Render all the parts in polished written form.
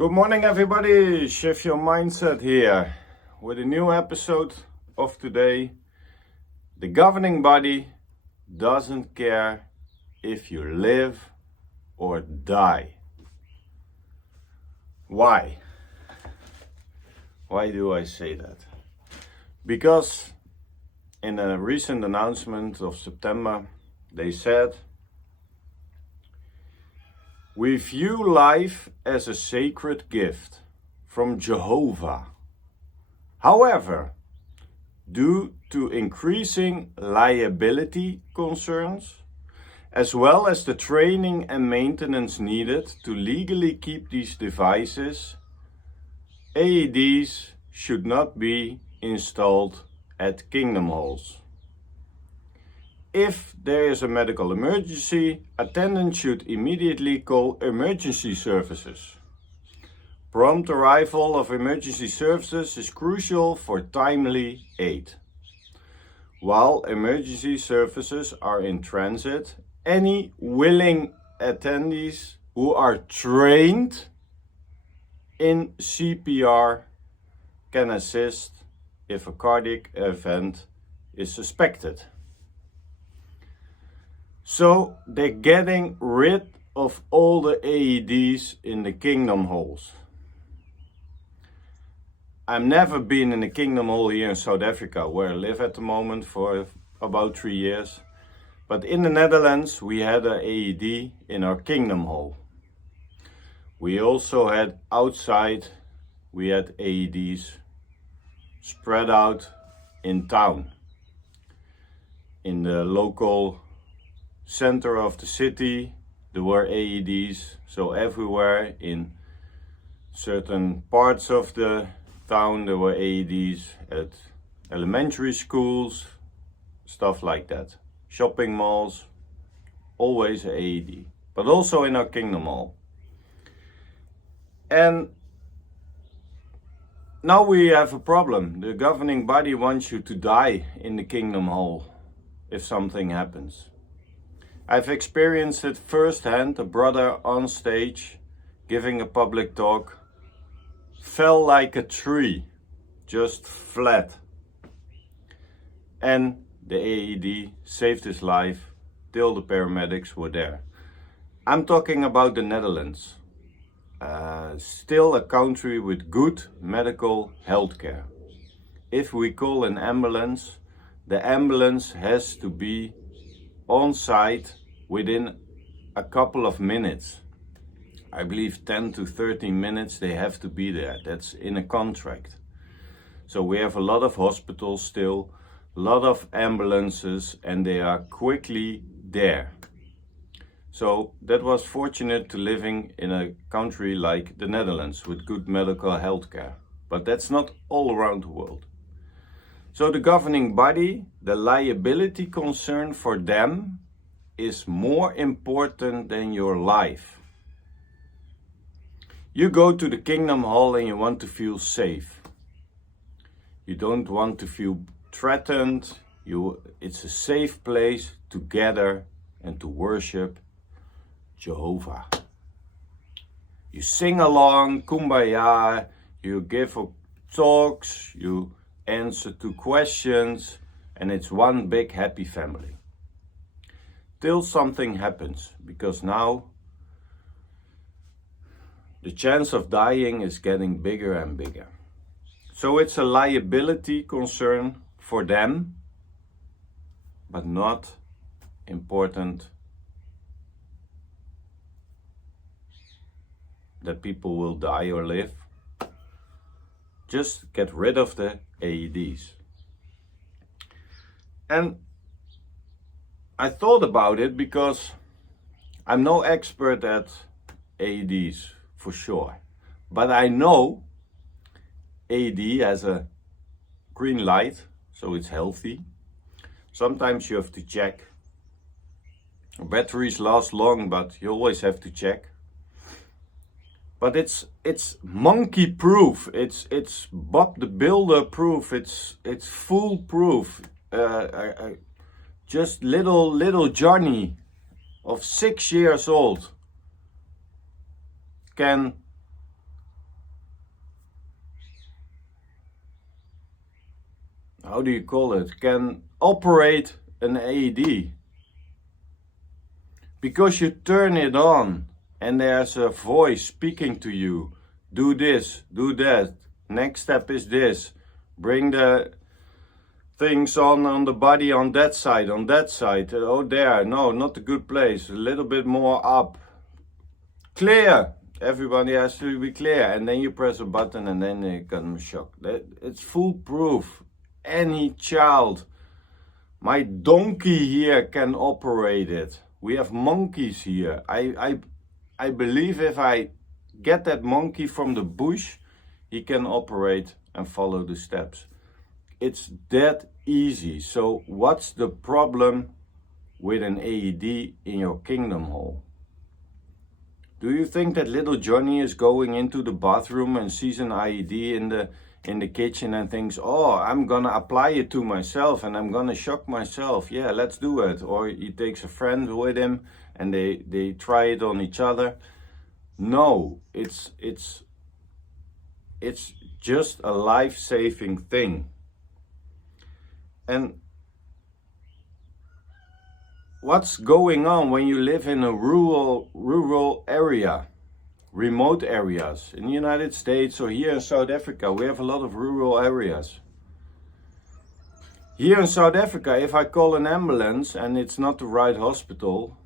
Good morning, everybody. Shift Your Mindset here with a new episode of today. The governing body doesn't care if you live or die. Why? Why do I say that? Because in a recent announcement of September, they said, "We view life as a sacred gift from Jehovah. However, due to increasing liability concerns, as well as the training and maintenance needed to legally keep these devices, AEDs should not be installed at Kingdom Halls. If there is a medical emergency, attendants should immediately call emergency services. Prompt arrival of emergency services is crucial for timely aid. While emergency services are in transit, any willing attendees who are trained in CPR can assist if a cardiac event is suspected." So they're getting rid of all the AEDs in the Kingdom Halls. I've never been in the Kingdom Hall here in South Africa, where I live at the moment for about 3 years. But in the Netherlands, we had an AED in our Kingdom Hall. We also had outside, we had AEDs spread out in town. In the local center of the city, there were AEDs, so everywhere in certain parts of the town there were AEDs, at elementary schools, stuff like that. Shopping malls, always an AED, but also in our Kingdom Hall. And now we have a problem. The governing body wants you to die in the Kingdom Hall if something happens. I've experienced it firsthand. A brother on stage giving a public talk fell like a tree, just flat. And the AED saved his life till the paramedics were there. I'm talking about the Netherlands. Still a country with good medical healthcare. If we call an ambulance, the ambulance has to be on site within a couple of minutes. I believe 10 to 13 minutes they have to be there. That's in a contract. So we have a lot of hospitals still, a lot of ambulances, and they are quickly there. So that was fortunate to living in a country like the Netherlands with good medical healthcare. But that's not all around the world. So the governing body, the liability concern for them is more important than your life. You go to the Kingdom Hall and you want to feel safe. You don't want to feel threatened. It's a safe place to gather and to worship Jehovah. You sing along, kumbaya, you give talks, you answer to questions, and it's one big happy family. Till something happens, because now the chance of dying is getting bigger and bigger. So it's a liability concern for them, but not important that people will die or live. Just get rid of the AEDs. And I thought about it because I'm no expert at AEDs for sure. But I know AED has a green light, so it's healthy. Sometimes you have to check. Batteries last long, but you always have to check. But it's monkey proof. It's Bob the Builder proof. It's foolproof. Just little Johnny of 6 years old can how do you call it, can operate an AED. Because you turn it on and there's a voice speaking to you. Do this, do that. Next step is this. Bring the things on the body on that side, on that side. Oh, there. No, not a good place. A little bit more up. Clear. Everybody has to be clear. And then you press a button and then they come shock. It's foolproof. Any child. My donkey here can operate it. We have monkeys here. I believe if I get that monkey from the bush, he can operate and follow the steps. It's that easy. So what's the problem with an AED in your Kingdom Hall? Do you think that little Johnny is going into the bathroom and sees an IED in the kitchen and thinks, oh, I'm gonna apply it to myself and I'm gonna shock myself. Yeah, let's do it. Or he takes a friend with him and they try it on each other. No, it's just a life-saving thing. And what's going on when you live in a rural area, remote areas? In the United States or here in South Africa, we have a lot of rural areas. Here in South Africa, if I call an ambulance and it's not the right hospital,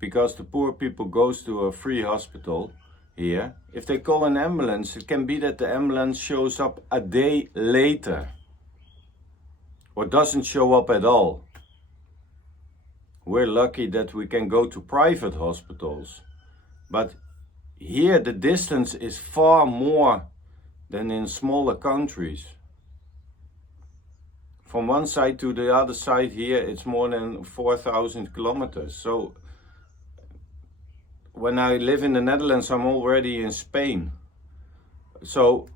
because the poor people goes to a free hospital here, if they call an ambulance, it can be that the ambulance shows up a day later or doesn't show up at all. We're lucky that we can go to private hospitals, but here the distance is far more than in smaller countries. From one side to the other side here, it's more than 4,000 kilometers. So when I live in the Netherlands, I'm already in Spain. So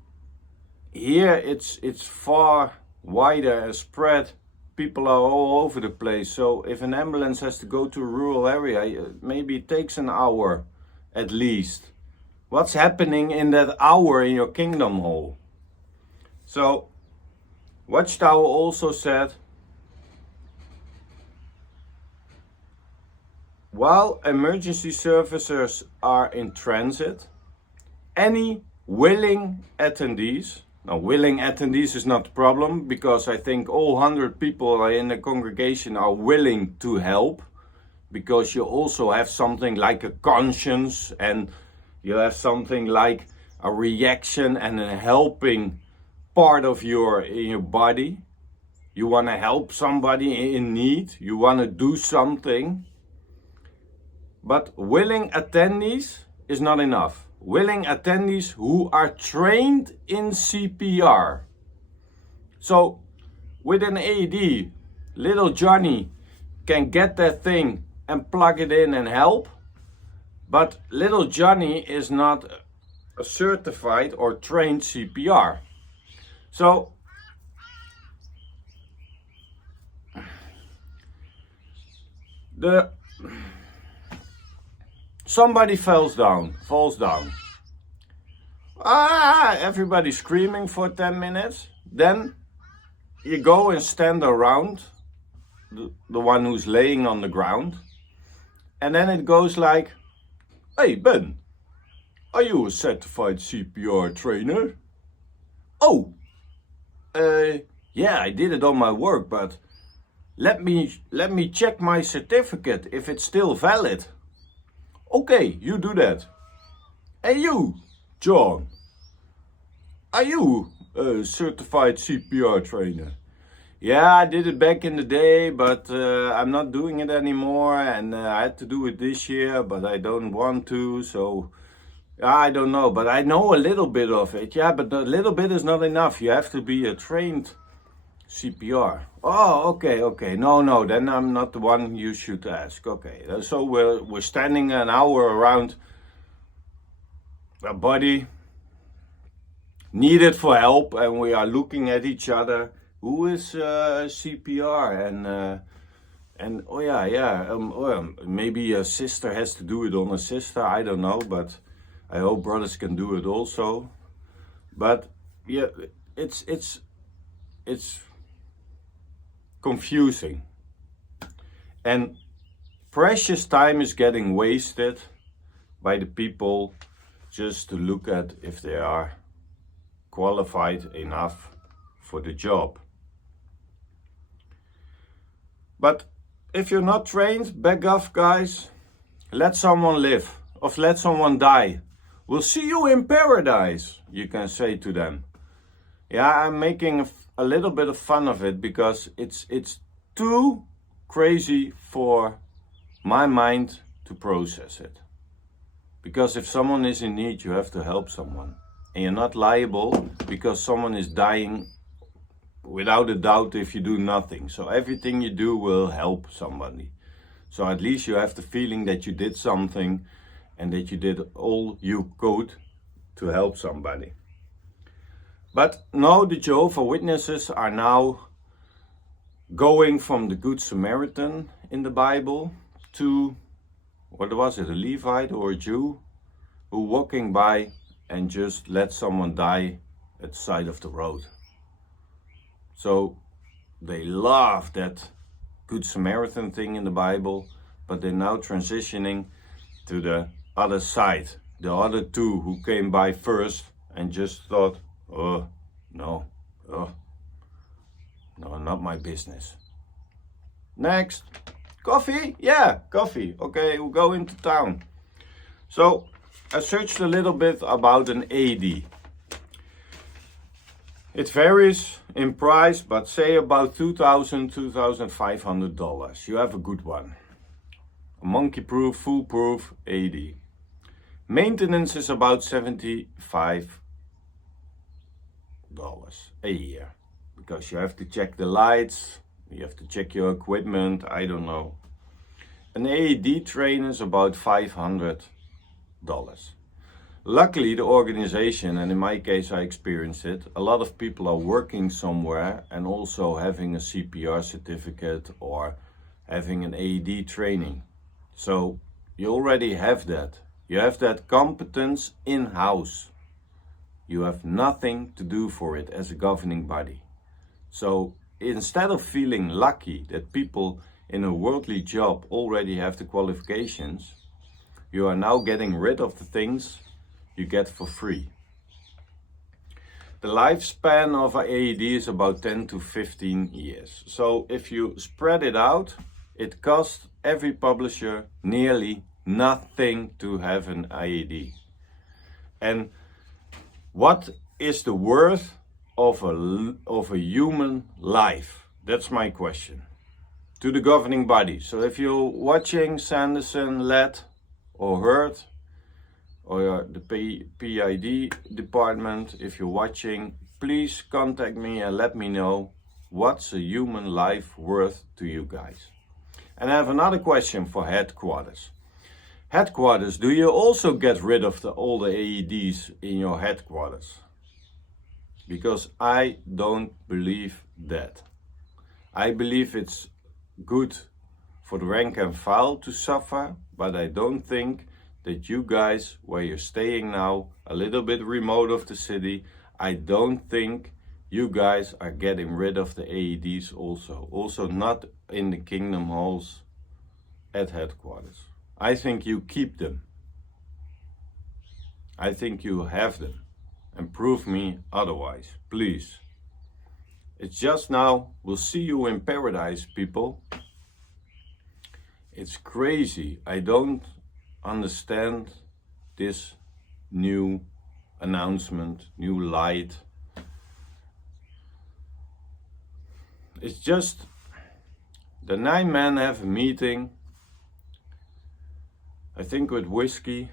here it's far wider and spread. People are all over the place. So if an ambulance has to go to a rural area, maybe it takes an hour at least. What's happening in that hour in your Kingdom Hall? So Watchtower also said, while emergency services are in transit, any willing attendees, now willing attendees is not the problem, because I think all 100 people in the congregation are willing to help, because you also have something like a conscience and you have something like a reaction and a helping part of your body. You want to help somebody in need, you want to do something. But willing attendees is not enough. Willing attendees who are trained in CPR. So with an AED, little Johnny can get that thing and plug it in and help. But little Johnny is not a certified or trained CPR. So somebody falls down. Everybody's screaming for 10 minutes. Then you go and stand around the one who's laying on the ground. And then it goes like, hey Ben, are you a certified CPR trainer? Oh, yeah, I did it on my work, but let me check my certificate if it's still valid. Okay, you do that. Hey you, John, are you a certified CPR trainer? Yeah, I did it back in the day, but I'm not doing it anymore, and I had to do it this year, but I don't want to, so I don't know, but I know a little bit of it. Yeah, but a little bit is not enough. You have to be a trained CPR. Oh, okay. No, then I'm not the one you should ask. Okay, so we're standing an hour around a body needed for help, and we are looking at each other. Who is CPR? And oh yeah, maybe a sister has to do it on a sister. I don't know, but I hope brothers can do it also. But yeah, it's confusing. And precious time is getting wasted by the people just to look at if they are qualified enough for the job. But if you're not trained, back off, guys. Let someone live, or let someone die. We'll see you in paradise, you can say to them. Yeah, I'm making a little bit of fun of it because it's too crazy for my mind to process it. Because if someone is in need, you have to help someone. And you're not liable because someone is dying without a doubt if you do nothing. So everything you do will help somebody. So at least you have the feeling that you did something and that you did all you could to help somebody. But no, the Jehovah's Witnesses are now going from the Good Samaritan in the Bible to, what was it, a Levite or a Jew who walking by and just let someone die at the side of the road. So they love that Good Samaritan thing in the Bible, but they're now transitioning to the other side. The other two who came by first and just thought, oh, no, not my business. Next, coffee? Yeah, coffee. Okay, we'll go into town. So I searched a little bit about an AD. It varies in price, but say about $2,000, $2,500. You have a good one. A monkey-proof, foolproof AD. Maintenance is about $75 a year. Because you have to check the lights, you have to check your equipment, I don't know. An AED train is about $500. Luckily, the organization, and in my case I experienced it, a lot of people are working somewhere and also having a CPR certificate or having an AED training. So you already have that. You have that competence in-house. You have nothing to do for it as a governing body. So instead of feeling lucky that people in a worldly job already have the qualifications, you are now getting rid of the things you get for free. The lifespan of an AED is about 10 to 15 years. So if you spread it out, it costs every publisher nearly nothing to have an AED. And what is the worth of a human life? That's my question to the governing body. So if you're watching Sanderson, led or heard, or the PID department, if you're watching, please contact me and let me know what's a human life worth to you guys. And I have another question for headquarters. Headquarters, do you also get rid of all the AEDs in your headquarters? Because I don't believe that. I believe it's good for the rank and file to suffer, but I don't think that you guys, where you're staying now, a little bit remote of the city, I don't think you guys are getting rid of the AEDs also. Also not in the Kingdom Halls at headquarters. I think you keep them. I think you have them. And prove me otherwise, please. It's just now, we'll see you in paradise, people. It's crazy. I don't understand this new announcement, new light. It's just the 9 men have a meeting, I think with whiskey,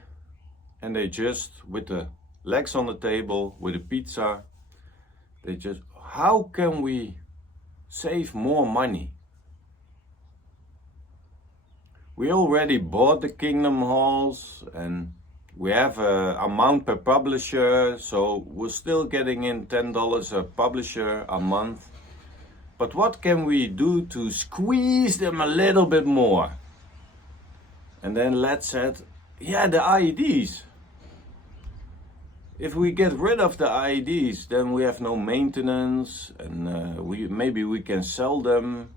and they just, with the legs on the table, with a pizza, they just, how can we save more money? We already bought the Kingdom Halls and we have an amount per publisher, so we're still getting in $10 a publisher a month. But what can we do to squeeze them a little bit more? And then let's said, yeah, the IEDs. If we get rid of the IEDs, then we have no maintenance, and maybe we can sell them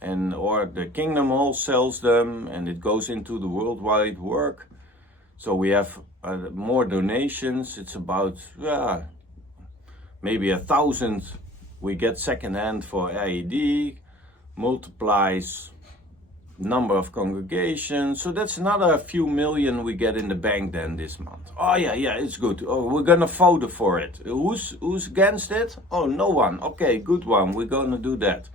and or the Kingdom Hall sells them and it goes into the worldwide work. So we have more donations. It's about maybe 1,000 we get secondhand for AED, multiplies number of congregations. So that's another few million we get in the bank then this month. Oh yeah, it's good. Oh, we're gonna vote for it. Who's against it? Oh, no one. Okay, good one. We're gonna do that.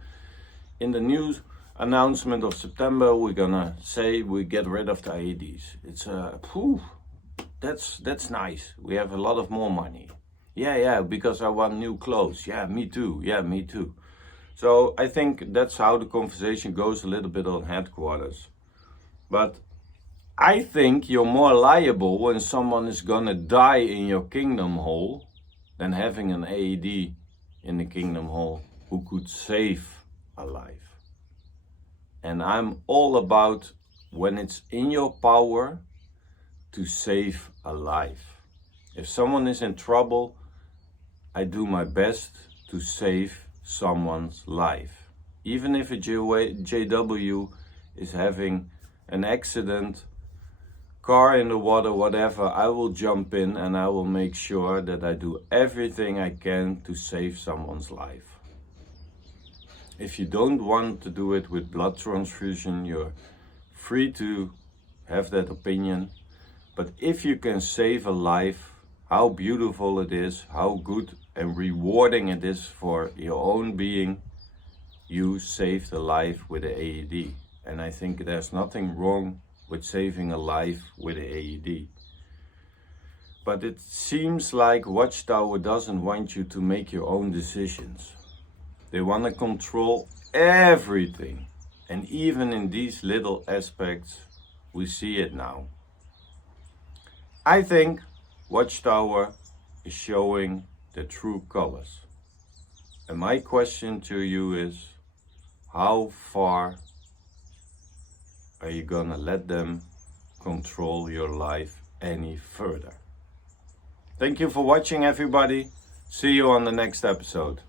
In the news announcement of September, we're gonna say we get rid of the IEDs. It's that's nice. We have a lot of more money. Yeah, because I want new clothes. Yeah, me too. Yeah, me too. So I think that's how the conversation goes a little bit on headquarters. But I think you're more liable when someone is gonna die in your Kingdom Hall than having an AED in the Kingdom Hall who could save a life. And I'm all about when it's in your power to save a life. If someone is in trouble, I do my best to save someone's life. Even if a JW is having an accident, car in the water, whatever, I will jump in and I will make sure that I do everything I can to save someone's life. If you don't want to do it with blood transfusion, you're free to have that opinion. But if you can save a life, how beautiful it is, how good and rewarding it is for your own being, you saved a life with an AED. And I think there's nothing wrong with saving a life with an AED. But it seems like Watchtower doesn't want you to make your own decisions. They want to control everything. And even in these little aspects, we see it now. I think Watchtower is showing the true colors. And my question to you is, how far are you gonna let them control your life any further? Thank you for watching, everybody. See you on the next episode.